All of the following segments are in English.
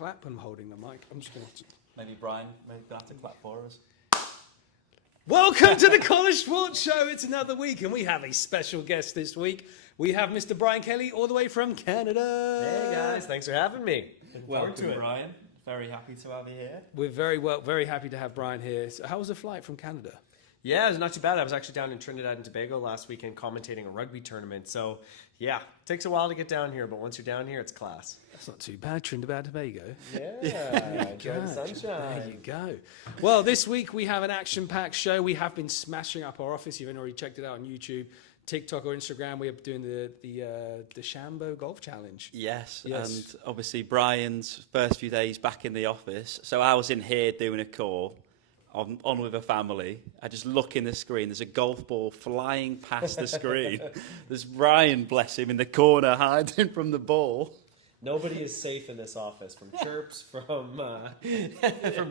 clap. I'm holding the mic. I'm just going to... Maybe Brian, maybe you'll have to clap for us. Welcome to the College Sports Show. It's another week, and we have a special guest this week. We have Mr. Brian Kelly, all the way from Canada. Hey guys, thanks for having me. Welcome, Brian. Very happy to have you here. We're very happy to have Brian here. So how was the flight from Canada? Yeah, it was not too bad. I was actually down in Trinidad and Tobago last weekend commentating a rugby tournament. So yeah, it takes a while to get down here, but once you're down here, it's class. That's not too bad. Trinidad and Tobago. Yeah, enjoy the sunshine. There you go. Well, this week we have an action-packed show. We have been smashing up our office. You've already checked it out on YouTube, TikTok or Instagram. We are doing the Shambo Golf Challenge. Yes, and obviously Brian's first few days back in the office. So I was in here doing a call on with a family. I just look in the screen. There's a golf ball flying past the screen. There's Brian, bless him, in the corner hiding from the ball. Nobody is safe in this office from chirps, from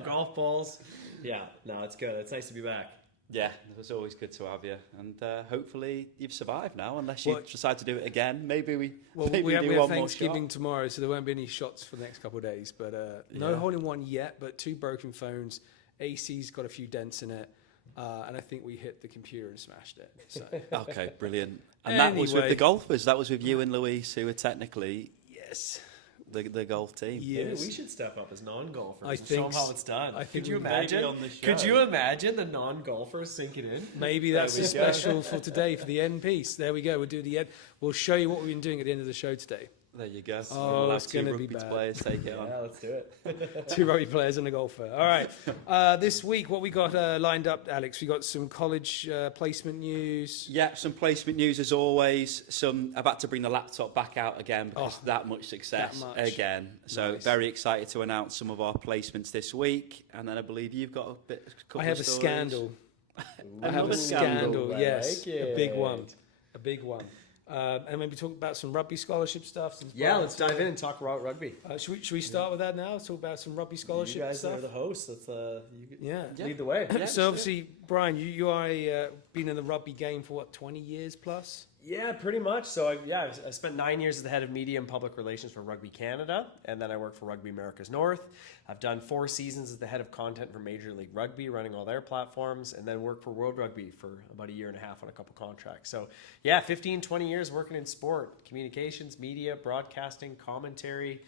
golf balls. Yeah, no, it's good. It's nice to be back. Yeah, it was always good to have you, and hopefully you've survived now. Unless you decide to do it again, maybe we have Thanksgiving tomorrow, so there won't be any shots for the next couple of days. But no hole in one yet. But 2 broken phones. AC's got a few dents in it, and I think we hit the computer and smashed it. So. Okay, brilliant. And that was with the golfers. That was with you and Luis, who were technically the golf team. Yes. Maybe we should step up as non-golfers and show them how it's done. Could you imagine? Could you imagine the non-golfers sinking in? Maybe that's a special for today for the end piece. There we go. We'll do the end. We'll show you what we've been doing at the end of the show today. There you go. Oh, we'll it's going to be bad. Players take it on. Yeah, let's do it. 2 rugby players and a golfer. All right. This week, what we got lined up, Alex? We got some college placement news. Yeah, some placement news as always. About to bring the laptop back out again because that much success again. So very excited to announce some of our placements this week. And then I believe you've got a couple I have of a stories. scandal. I have a scandal. Yes, a big one. A big one. And maybe talk about some rugby scholarship stuff. Yeah, let's dive in and talk about rugby. Should we start with that now? Let's talk about some rugby scholarship you guys stuff. are the hosts. Let's lead the way. Yeah, so obviously, Brian, you are been in the rugby game for 20 years plus? Yeah, pretty much. So I spent 9 years as the head of media and public relations for Rugby Canada, and then I worked for Rugby Americas North. I've done 4 seasons as the head of content for Major League Rugby, running all their platforms, and then worked for World Rugby for about 1.5 years on a couple contracts. So 15, 20 years working in sport, communications, media, broadcasting, commentary,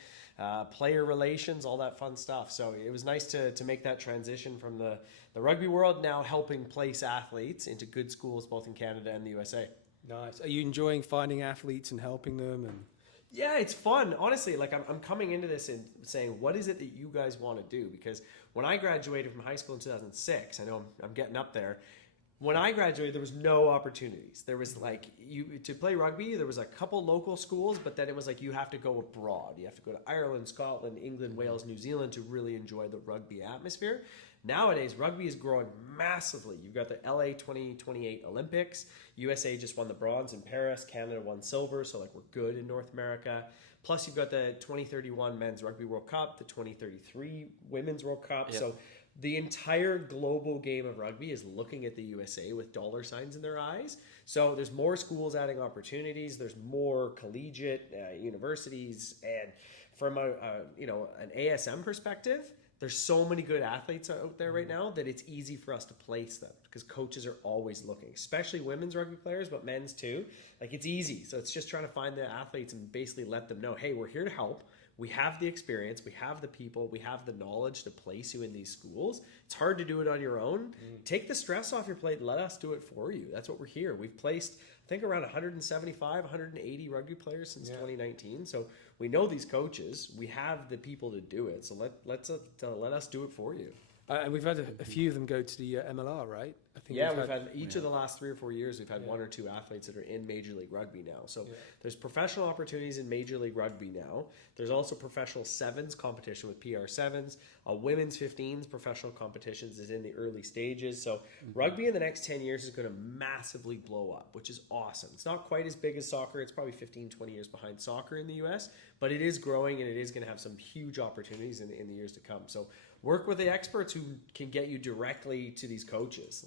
player relations, all that fun stuff. So it was nice to make that transition from the rugby world, now helping place athletes into good schools both in Canada and the USA. Nice. Are you enjoying finding athletes and helping them? And yeah, it's fun. Honestly, like I'm coming into this and saying, what is it that you guys want to do? Because when I graduated from high school in 2006, I know I'm getting up there. When I graduated, there was no opportunities. There was to play rugby, there was a couple local schools, but then it was like you have to go abroad. You have to go to Ireland, Scotland, England, Wales, New Zealand to really enjoy the rugby atmosphere. Nowadays, rugby is growing massively. You've got the LA 2028 Olympics. USA just won the bronze in Paris. Canada won silver, so we're good in North America. Plus, you've got the 2031 Men's Rugby World Cup, the 2033 Women's World Cup. Yep. So the entire global game of rugby is looking at the USA with dollar signs in their eyes. So there's more schools adding opportunities. There's more collegiate universities. And from an ASM perspective, there's so many good athletes out there right now that it's easy for us to place them because coaches are always looking, especially women's rugby players, but men's too. It's easy. So it's just trying to find the athletes and basically let them know, hey, we're here to help. We have the experience, we have the people, we have the knowledge to place you in these schools. It's hard to do it on your own. Take the stress off your plate and let us do it for you. That's what we're here. We've placed, I think, around 175, 180 rugby players since 2019. So we know these coaches. We have the people to do it. So let us do it for you. And we've had a few of them go to the MLR, right? I think we've had each of the last 3 or 4 years, we've had 1 or 2 athletes that are in Major League Rugby now. So there's professional opportunities in Major League Rugby now. There's also professional sevens competition with PR sevens. Women's 15s professional competitions is in the early stages. So rugby in the next 10 years is going to massively blow up, which is awesome. It's not quite as big as soccer. It's probably 15, 20 years behind soccer in the US, but it is growing and it is going to have some huge opportunities in the years to come. So work with the experts who can get you directly to these coaches.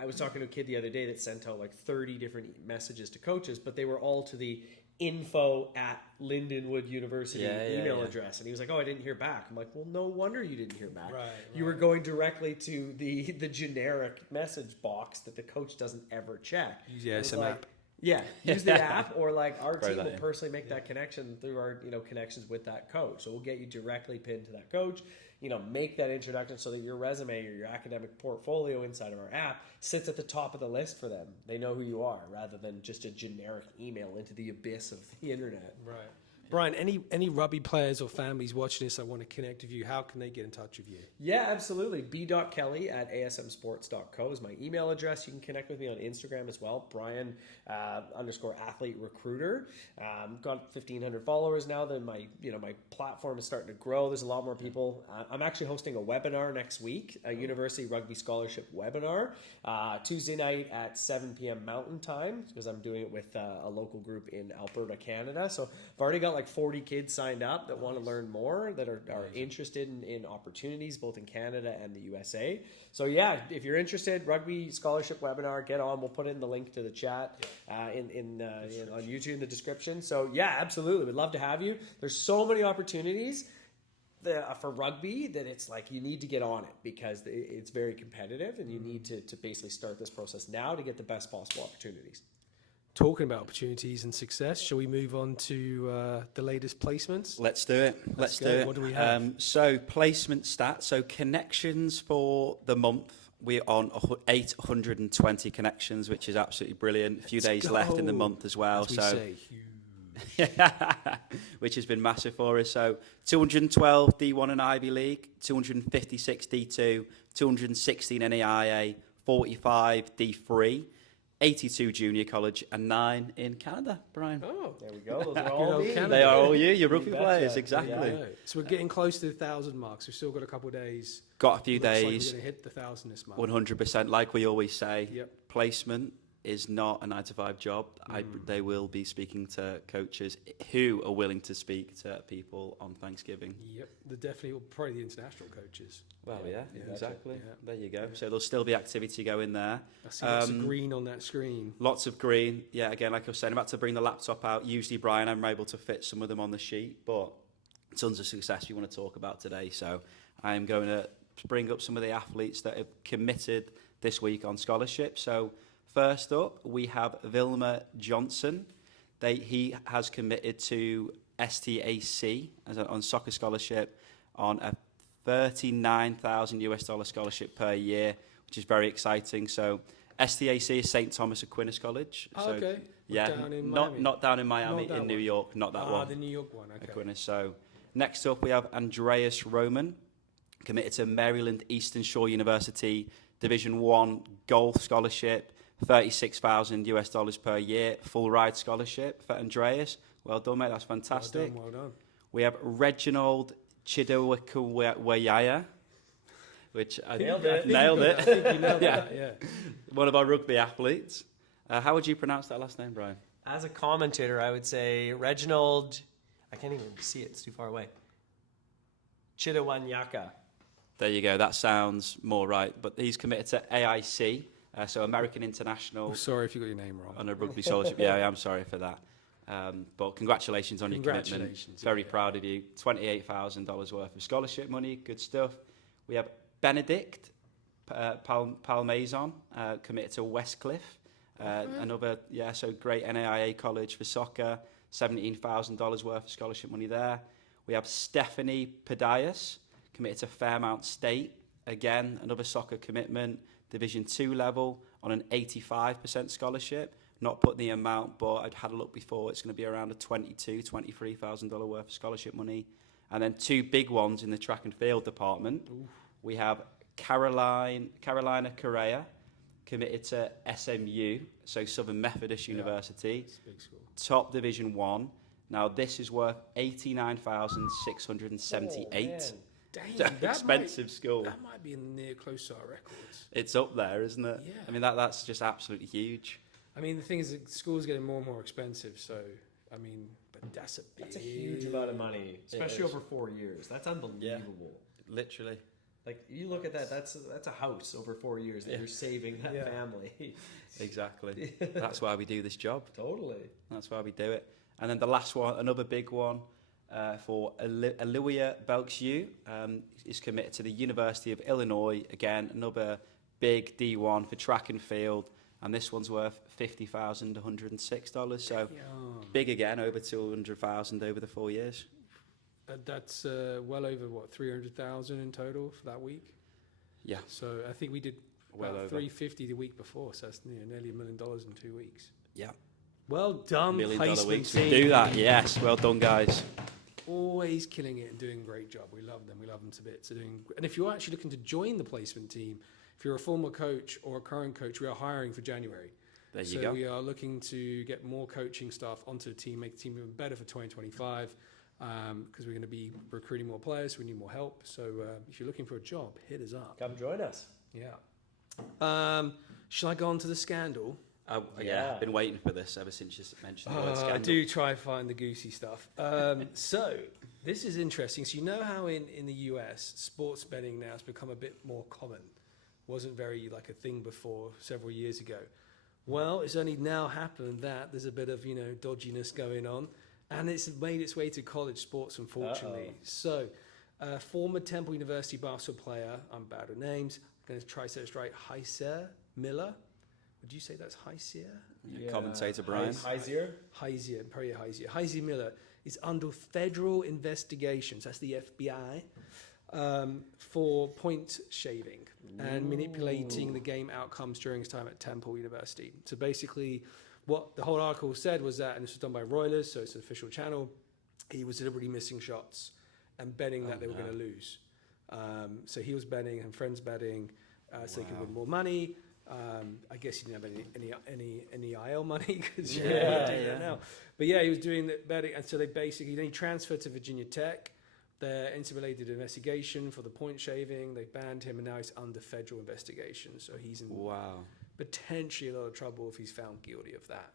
I was talking to a kid the other day that sent out 30 different messages to coaches, but they were all to the info@Lindenwood University email address. And he was like, oh, I didn't hear back. I'm like, well, no wonder you didn't hear back. Right. You were going directly to the generic message box that the coach doesn't ever check. Use the ASM app. Yeah, use the app, or like our Throw team that will in. personally make that connection through our connections with that coach. So we'll get you directly pinned to that coach. Make that introduction so that your resume or your academic portfolio inside of our app sits at the top of the list for them. They know who you are, rather than just a generic email into the abyss of the internet. Right. Brian, any rugby players or families watching this that want to connect with you, how can they get in touch with you? Yeah, absolutely. b.kelly@asmsports.co is my email address. You can connect with me on Instagram as well, Brian _athlete recruiter. Got 1,500 followers now. Then my platform is starting to grow. There's a lot more people. I'm actually hosting a webinar next week, a University Rugby Scholarship webinar, Tuesday night at 7 p.m. Mountain Time, because I'm doing it with a local group in Alberta, Canada. So I've already got like 40 kids signed up that want to learn more, that are interested in opportunities both in Canada and the USA. So yeah, if you're interested, Rugby Scholarship webinar, get on. We'll put in the link to the chat on YouTube in the description. So yeah, absolutely, we'd love to have you. There's so many opportunities for rugby that it's like you need to get on it, because it's very competitive, and you need to basically start this process now to get the best possible opportunities. Talking about opportunities and success, shall we move on to the latest placements? Let's do it. Let's do it. What do we have? So placement stats. So connections for the month. We're on 820 connections, which is absolutely brilliant. A few days left in the month as well. As we say, huge. Which has been massive for us. So 212 D1 and Ivy League, 256 D2, 216 NAIA, 45 D3. 82 junior college, and 9 in Canada, Brian. Oh, there we go. Those are all me. They are all you, your rugby You players, betcha. exactly. Yeah. So we're getting close to the 1,000 marks. We've still got a couple of days. Got a few Looks like days. we're going to hit the 1,000 this month. 100%. Like we always say, Yep. placement is not a 9-to-5 job. They will be speaking to coaches who are willing to speak to people on Thanksgiving. Yep, probably the international coaches. Well, yeah, exactly. Yeah. There you go. So there'll still be activity going there. I see lots of green on that screen. Lots of green. Yeah, again, like I was saying, I'm about to bring the laptop out. Usually, Brian, I'm able to fit some of them on the sheet, but tons of success we want to talk about today. So I'm going to bring up some of the athletes that have committed this week on scholarship. So first up, we have Vilma Johnson. He has committed to STAC on soccer scholarship on a $39,000 scholarship per year, which is very exciting. So STAC is St. Thomas Aquinas College. Oh, so, okay. Yeah, Down in not down in Miami, Not that in New one. York, not that one. The New York one, okay. Aquinas. So next up, we have Andreas Roman, committed to Maryland Eastern Shore University Division 1 golf scholarship, $36,000 per year, full ride scholarship for Andreas. Well done, mate. That's fantastic. Well done. We have Reginald Chidowakawaya, which I Nailed it. Nailed I it. think you nailed Yeah. that, yeah. One of our rugby athletes. How would you pronounce that last name, Brian? As a commentator, I would say Reginald. I can't even see it; it's too far away. Chidawanyaka. There you go. That sounds more right. But he's committed to AIC, so American International, Oh, sorry if you got your name wrong. on a rugby scholarship. Yeah, I'm sorry for that. But congratulations on your commitment. Congratulations, Very yeah. proud of you. $28,000 worth of scholarship money. Good stuff. We have Benedict Palmaison, committed to Westcliff. Another, so great NAIA college for soccer. $17,000 worth of scholarship money there. We have Stephanie Padias, committed to Fairmount State. Again, another soccer commitment, Division 2 level, on an 85% scholarship. Not putting the amount, but I'd had a look before. It's going to be around a $22,000, $23,000 worth of scholarship money. And then two big ones in the track and field department. Ooh. We have Carolina Correa, committed to SMU, so Southern Methodist University. It's a big school. Top Division 1. Now, this is worth $89,678. Dang, Expensive school. That might be near close to our records. It's up there, isn't it? Yeah. I mean, that's just absolutely huge. I mean, the thing is that school's getting more and more expensive, so, I mean, but that's That's a huge amount of money, especially over 4 years. That's unbelievable. Yeah. Literally. Like, you look at that, that's a house over 4 years that you're saving that family. Exactly. That's why we do this job. Totally. That's why we do it. And then the last one, another big one for Olivia Belksiu, is committed to the University of Illinois. Again, another big D1 for track and field. And this one's worth $50,106. So big again, over $200,000 over the 4 years. That's well over, what, 300,000 in total for that week? Yeah. So I think we did Well over. 350 the week before, so that's nearly $1 million in 2 weeks. Yeah. Well done, $1 million placement weeks. We team. do that, yes. Well done, guys. Always killing it and doing a great job. We love them. We love them to bits. And if you're actually looking to join the placement team, if you're a former coach or a current coach, we are hiring for January. There you so go. we are looking to get more coaching staff onto the team, make the team even better for 2025, because we're going to be recruiting more players. We need more help. So if you're looking for a job, hit us up. Come join us. Yeah. Shall I go on to the scandal? Yeah, I've been waiting for this ever since you mentioned the word scandal. I do try and find the goosey stuff. So this is interesting. So you know how in the US, sports betting now has become a bit more common. Wasn't very like a thing before several years ago. Well, it's only now happened that there's a bit of, dodginess going on, and it's made its way to college sports, unfortunately. So former Temple University basketball player, I'm bad with names, I'm going to try to say this right, Hysier Miller. Would you say that's Hysier? Yeah. Commentator Brian. Hysier, probably Hysier. Hysier Miller is under federal investigations, that's the FBI, for point shaving and manipulating the game outcomes during his time at Temple University. So basically, what the whole article said was that, and this was done by Reuters, so it's an official channel, he was deliberately missing shots and betting that they were going to lose. So he was betting and friends betting so they could win more money. I guess he didn't have any IL money because now. But yeah, he was doing the betting, and so they basically then he transferred to Virginia Tech. Their NCAA did an investigation for the point shaving. They banned him, and now he's under federal investigation. So he's in potentially a lot of trouble if he's found guilty of that.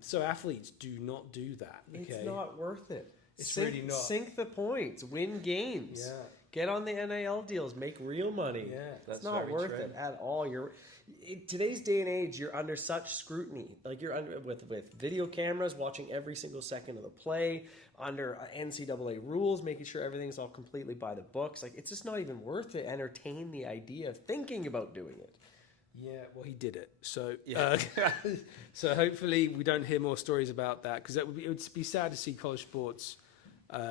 So athletes, do not do that. Okay? It's not worth it. It's really not. Sink the points, win games. Yeah. Get on the NIL deals, make real money. Yeah, that's that's not very worth true. it at all. In today's day and age, you're under such scrutiny. Like you're under with video cameras, watching every single second of the play, under NCAA rules, making sure everything's all completely by the books. Like it's just not even worth it. Entertain the idea of thinking about doing it. Yeah, well, he did it. So, so hopefully we don't hear more stories about that, because it would be sad to see college sports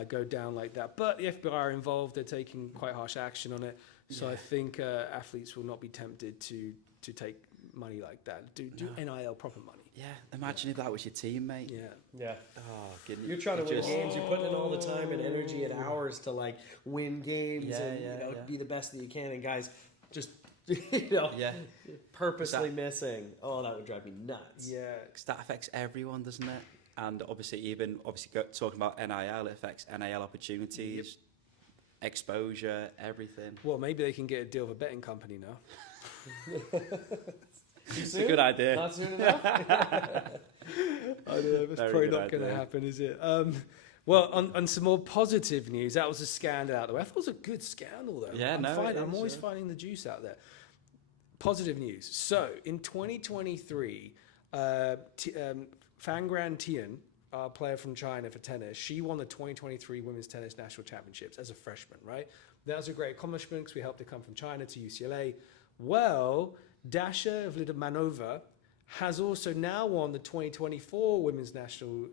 go down like that. But the FBI are involved; they're taking quite harsh action on it. So I think athletes will not be tempted to take money like that. Do NIL proper money. Yeah, imagine if that was your teammate. Yeah. Oh, You're trying to win games. You're putting in all the time and energy and hours to like win games and be the best that you can. And guys, just purposely missing. Oh, that would drive me nuts. Yeah, because that affects everyone, doesn't it? And obviously, talking about NIL, it affects NIL opportunities, exposure, everything. Well, maybe they can get a deal with a betting company now. It's a good idea. Not soon enough. I don't know. It's probably not going to happen, is it? Well, on some more positive news, that was a scandal out there. I thought it was a good scandal, though. Yeah, I'm always finding the juice out there. Positive news. So, in 2023, Fangran Tian, our player from China for tennis, she won the 2023 Women's Tennis National Championships as a freshman, right? That was a great accomplishment because we helped her come from China to UCLA. Well, Dasha Vidmanova has also now won the 2024 Women's National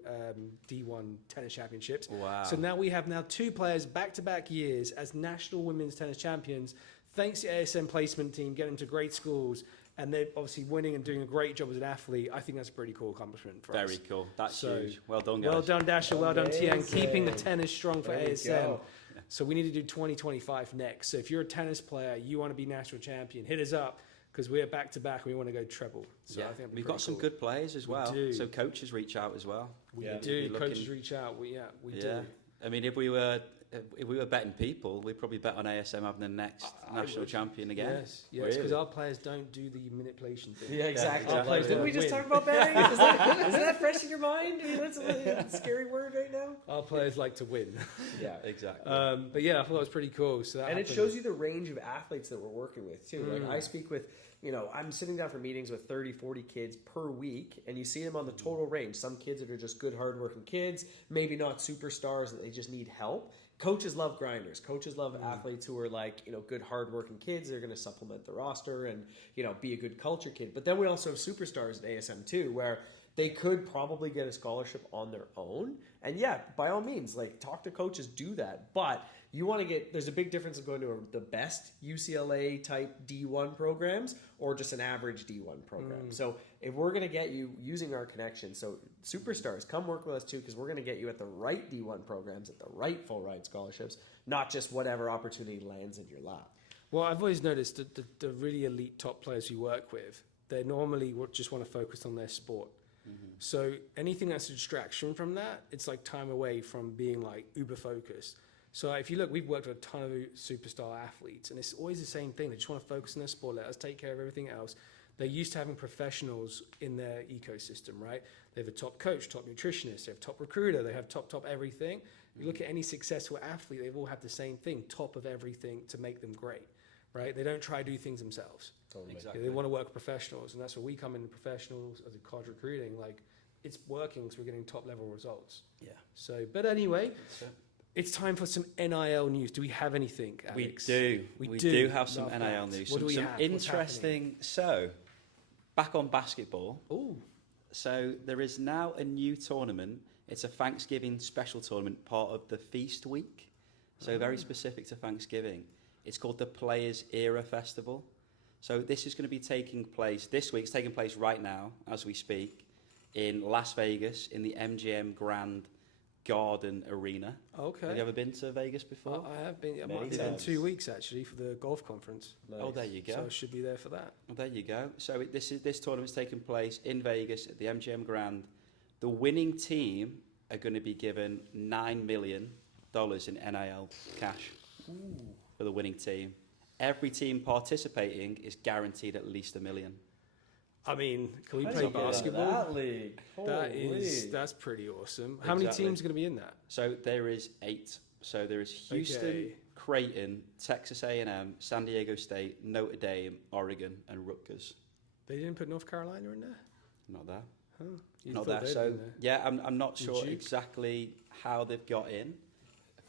D1 Tennis Championships. Wow. So now we have two players back-to-back years as national women's tennis champions, thanks to the ASM placement team, getting to great schools, and they're obviously winning and doing a great job as an athlete. I think that's a pretty cool accomplishment for us. Very cool. That's huge. Well done, guys. Well done, Dasha. Well done, Tian. Amazing. Keeping the tennis strong for There we ASM. go. So we need to do 2025 next. So if you're a tennis player, you want to be national champion, hit us up, because we're back-to-back and we want to go treble. So I think we've got some good players as well. do. So coaches reach out as well. We do. Coaches reach out. We do. I mean, if we were if we were betting people, we'd probably bet on ASM having the next national champion again. Yes, because Really? our players don't do the manipulation thing. Yeah, exactly. Yeah, exactly. Didn't we just talk about betting? Is that fresh in your mind? I mean, that's a scary word right now. Our players like to win. Yeah. Exactly. But yeah, I thought it was pretty cool. So that And it happened. shows you the range of athletes that we're working with too. Like I speak with, I'm sitting down for meetings with 30, 40 kids per week, and you see them on the total range. Some kids that are just good, hardworking kids, maybe not superstars, that they just need help. Coaches love grinders. Coaches love athletes who are like, good, hardworking kids. They're going to supplement the roster and, be a good culture kid. But then we also have superstars at ASM too, where they could probably get a scholarship on their own. And yeah, by all means, like talk to coaches, do that. But you want to there's a big difference in going to the best UCLA type D1 programs or just an average D1 program. So if we're going to get you using our connection, so superstars, come work with us too, because we're going to get you at the right D1 programs, at the right full ride scholarships, not just whatever opportunity lands in your lap. Well, I've always noticed that the really elite top players we work with, they normally just want to focus on their sport. So anything that's a distraction from that, it's like time away from being like uber focused. So if you look, we've worked with a ton of superstar athletes, and it's always the same thing. They just want to focus on their sport, let us take care of everything else. They're used to having professionals in their ecosystem, right? They have a top coach, top nutritionist, they have top recruiter, they have top everything. You look at any successful athlete, they've all have the same thing, top of everything to make them great, right? They don't try to do things themselves. Totally. Exactly. They want to work with professionals, and that's where we come in professionals as a college recruiting. Like, it's working, so we're getting top level results. Yeah. So, but anyway, it's time for some NIL news. Do we have anything, Alex? We do have some Love NIL that. news. What do we some have? What's interesting. So, back on basketball. Ooh. So there is now a new tournament. It's a Thanksgiving special tournament, part of the Feast Week. So very specific to Thanksgiving. It's called the Players Era Festival. So this is going to be taking place this week. It's taking place right now as we speak in Las Vegas in the MGM Grand Garden Arena. Okay. Have you ever been to Vegas before? I have been. I Many might have been times. 2 weeks actually for the golf conference. Nice. Oh, there you go. So I should be there for that. Well, there you go. So this tournament's taking place in Vegas at the MGM Grand. The winning team are going to be given $9 million in NIL cash for the winning team. Every team participating is guaranteed at least $1 million. I mean, can we How play do you get out of basketball? that league? That's pretty awesome. How many Exactly. teams are going to be in that? So there is 8. So there is Houston, Okay. Creighton, Texas A&M, San Diego State, Notre Dame, Oregon, and Rutgers. They didn't put North Carolina in there? Not there. Huh. You'd Not thought there. they'd So been there. yeah, I'm not sure Duke? exactly how they've got in.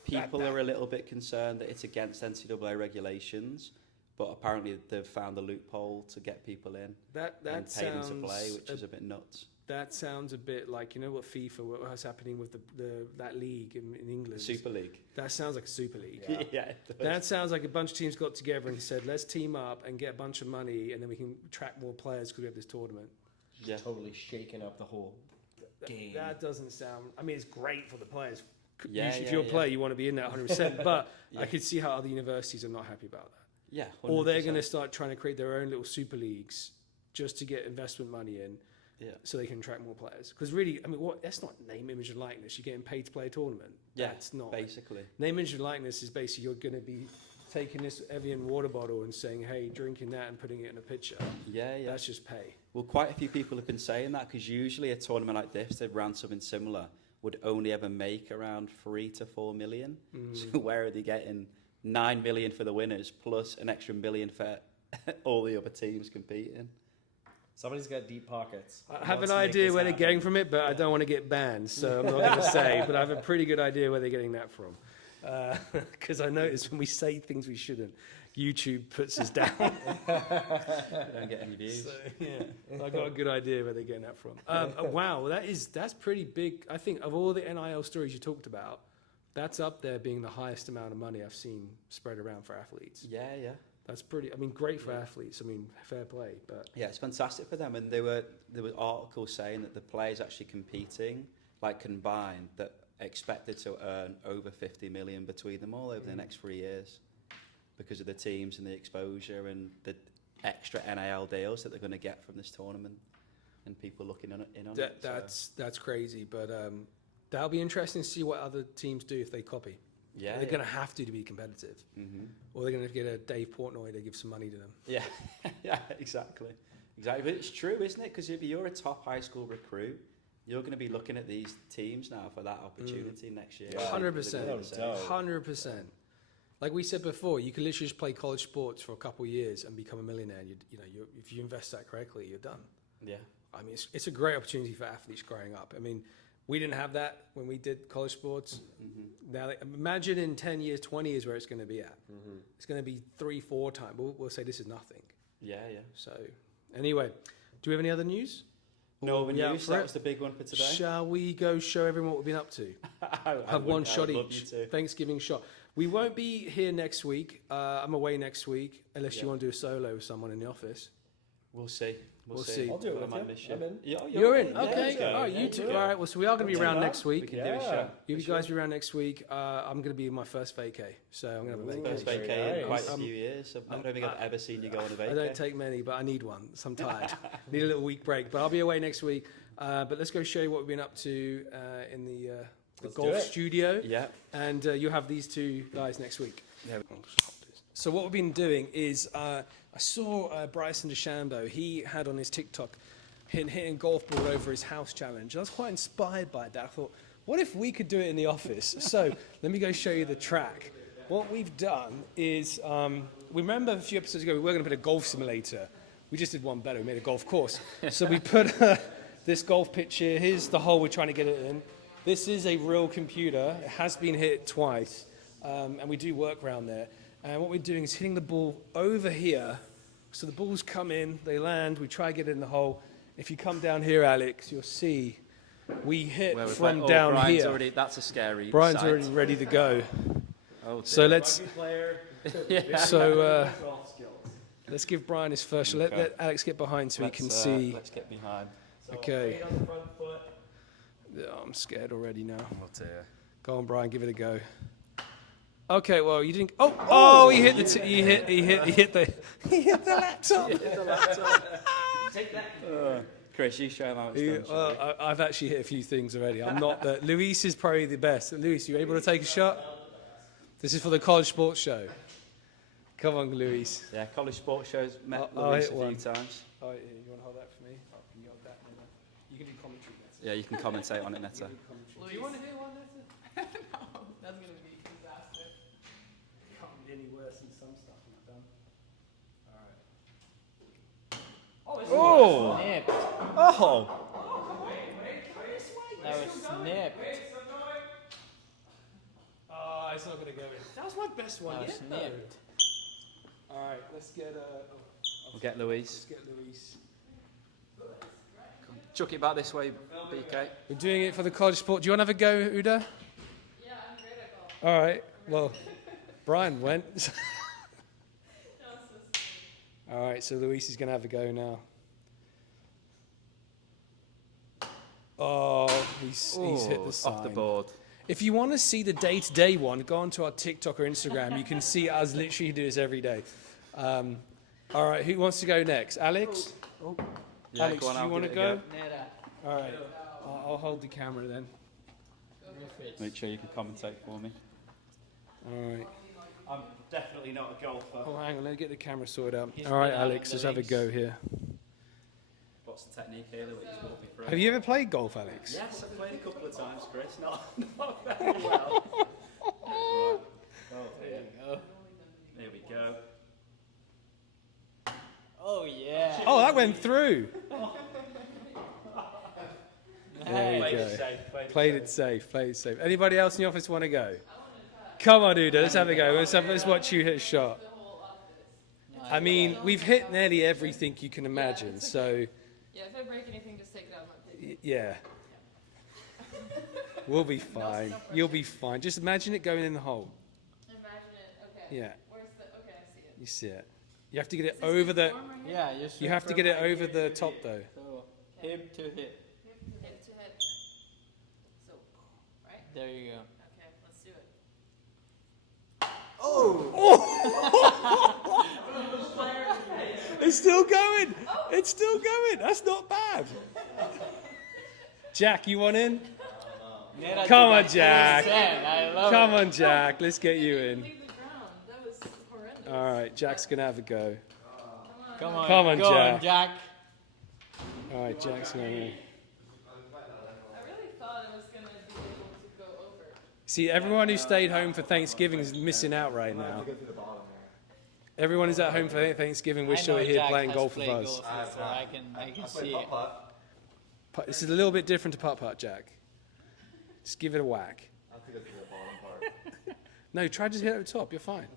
People are a little bit concerned that it's against NCAA regulations, but apparently they've found a loophole to get people in That and pay them sounds to play, which is a bit nuts. That sounds a bit like, you know what FIFA, what's happening with that league in England? The Super League. That sounds like a Super League. Yeah. Yeah, it does. That sounds like a bunch of teams got together and said, let's team up and get a bunch of money, and then we can attract more players because we have this tournament. Yeah. Totally shaking up the whole game. That doesn't sound... I mean, it's great for the players. Yeah, Usually, if yeah, you're a yeah. player, you want to be in that 100%. But Yeah. I could see how other universities are not happy about that. Yeah. 100%. Or they're going to start trying to create their own little super leagues just to get investment money in. Yeah. So they can attract more players. Because really, I mean, that's not name, image, and likeness. You're getting paid to play a tournament. Yeah, That's not. basically. Name, image, and likeness is basically you're going to be taking this Evian water bottle and saying, hey, drinking that and putting it in a pitcher. Yeah, yeah. That's just pay. Well, quite a few people have been saying that because usually a tournament like this, they've ran something similar, would only ever make around 3 to 4 million. So where are they getting 9 million for the winners plus an extra million for all the other teams competing? Somebody's got deep pockets. I have Wants an to make idea this where they're happen. getting from it, but I don't want to get banned, so I'm not going to say. But I have a pretty good idea where they're getting that from. Because I notice when we say things we shouldn't, YouTube puts us down. Don't get any views. So, yeah, I got a good idea where they're getting that from. Wow, that's pretty big. I think of all the NIL stories you talked about, that's up there being the highest amount of money I've seen spread around for athletes. Yeah, yeah. That's pretty. I mean, great for athletes. I mean, fair play. But Yeah, it's fantastic for them. And there were articles saying that the players actually competing, like combined, that expected to earn over 50 million between them all over the next 3 years because of the teams and the exposure and the extra NIL deals that they're going to get from this tournament and people looking in on it. that's crazy. But that'll be interesting to see what other teams do if they copy. Yeah, they're going to have to be competitive, or they're going to get a Dave Portnoy to give some money to them. Yeah, yeah, exactly. But it's true, isn't it? Because if you're a top high school recruit, you're going to be looking at these teams now for that opportunity next year. 100%. 100%. Like we said before, you can literally just play college sports for a couple of years and become a millionaire. And if you invest that correctly, you're done. Yeah. I mean, it's a great opportunity for athletes growing up. I mean, we didn't have that when we did college sports. Now, imagine in 10 years, 20 years where it's going to be at. It's going to be 3-4 times. We'll say this is nothing. Yeah. So, anyway, do we have any other news? No other news. That was the big one for today. Shall we go show everyone what we've been up to? Have one shot each. Thanksgiving shot. We won't be here next week. I'm away next week, unless you want to do a solo with someone in the office. We'll see. We'll see. I'll do it with you. I'm in. You're in? Okay. All right, you two. All right, well, so we are going to be around next week. We can do a show. You guys be around next week. I'm going to be in my first vacay, so I'm going to have a vacay. First vacay in quite a few years. I don't think I've ever seen you go on a vacay. I don't take many, but I need one. So I'm tired. Need a little week break, but I'll be away next week. But let's go show you what we've been up to in the golf studio. Yeah. And you'll have these two guys next week. Yeah. So what we've been doing is I saw Bryson DeChambeau. He had on his TikTok hitting golf ball over his house challenge. I was quite inspired by that. I thought, what if we could do it in the office? So let me go show you the track. What we've done is, we remember a few episodes ago, we were going to put a golf simulator. We just did one better. We made a golf course. So we put this golf pitch here. Here's the hole we're trying to get it in. This is a real computer. It has been hit twice. And we do work around there. And what we're doing is hitting the ball over here. So the balls come in, they land, we try to get it in the hole. If you come down here, Alex, you'll see we hit from down Brian's here. Already, that's a scary Brian's sight. already ready to go. Oh, So let's So, let's give Brian his first shot. Let Alex get behind so he can see. Let's get behind. Okay. weight on the front foot. Oh, I'm scared already now. Oh dear. Go on, Brian, give it a go. Okay, well, you didn't. Oh! He hit the. He hit the. He hit the laptop. Take that. Chris, you show him how it's done. I've actually hit a few things already. I'm not the. Luis is probably the best. Luis, you able to take a shot? This is for the college sports show. Come on, Luis. Yeah, college sports shows met I'll Luis hit a few one. times. Oh, yeah, you want to hold that for me? Oh, can you hold that? You can do commentary. Yeah, you can commentate on it, Netta. Do you want to hear one, Netta? No, that's gonna be a disaster. Can't be any worse than some stuff I've done. All right. Oh! Snipped. Oh! That was snipped. Oh, it's not going to go in. That was my best one That was yet, snipped. though. All right, let's get We'll get Luis. let's get Luis. Chuck it back this way, BK. We're doing it for the college sport. Do you want to have a go, Uda? Yeah, I'm great at golf. All right. Well, Brian went. That was so silly. All right, so Luis is going to have a go now. Oh, he's hit the sign. Off the board. If you want to see the day-to-day one, go onto our TikTok or Instagram. You can see us literally do this every day. All right, who wants to go next? Alex? Yeah, Alex, go on, do you I'll want to give it go? a Netta. All right, I'll hold the camera then. Make sure you can commentate for me. All right. I'm definitely not a golfer. Oh, hang on, let me get the camera sorted out. He's All right, been out Alex, on let's the have a links. go here. What's the technique here that we just walk me through? Have you ever played golf, Alex? Yes, I've played a couple of times, Chris. Not very well. Oh, There you go. there we go. Oh yeah. Oh, that went through. There Nice. you Played go. it safe. Played it safe. Played it safe. Anybody else in the office want to go? Come on, Uda. Let's have a go. Let's watch you hit a shot. I mean, we've hit nearly everything you can imagine. So, Yeah, if I break anything, just take it out of my plate. yeah. We'll be fine. You'll be fine. Just imagine it going in the hole. Imagine it. Okay. Yeah. Where's the? Okay, I see it. You see it. You have to get it over the. Form right here? Yeah, You have to get it over the top though. So hip to hip. Hip to hip. So, right? There you go. Okay, let's do it. It's still going. It's still going. That's not bad. Jack, you want in? Nera Come took on, a Jack. full set. I love Come it. on, Jack. Let's get you in. Leave the ground. That was horrendous. All right, Jack's going to have a go. Come on, Come on, go Jack. on, Jack. All right, Jack's going to... I really thought I was gonna be able to go over. See, everyone who stayed home for Thanksgiving is missing out right now. Everyone who's at home for Thanksgiving wish they were here Jack playing has golf with played us. golf before. I can see it. This is a little bit different to putt-putt, Jack. Just give it a whack. No, try to hit it at the top. You're fine.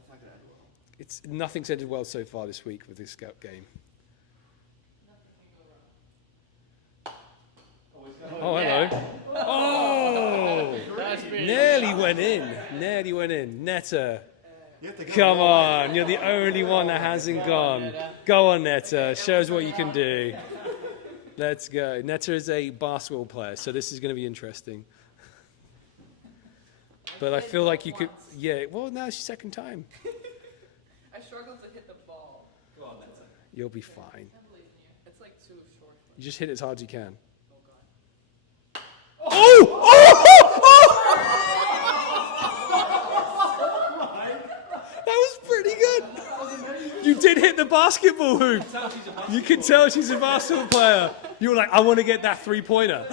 It's nothing's ended well so far this week with this game. Oh, hello. Oh! That's pretty Nearly went in. Nearly went in. Netta. Come on. You're the only one that hasn't gone. Go on, Netta. Show us what you can do. Let's go. Netta is a basketball player, so this is going to be interesting. But I feel like you could... Yeah, well, now it's your second time. I struggled to hit the ball. You'll be fine. I believe in you. It's like too short. You just hit it as hard as you can. Oh god. Oh! That was pretty good. You did hit the basketball hoop. You can tell she's a basketball player. You were like, I want to get that three-pointer.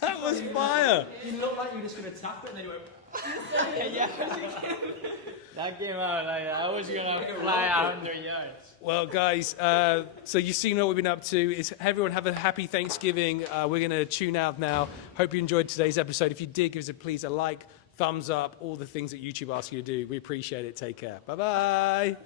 That was fire. You look like you were just going to tap it and then you went... Yeah. That came out like I was gonna fly 100 yards. Well, guys, so you've seen what we've been up to. Everyone have a happy Thanksgiving. We're going to tune out now. Hope you enjoyed today's episode. If you did, give us please a like, thumbs up, all the things that YouTube asks you to do. We appreciate it. Take care. Bye-bye.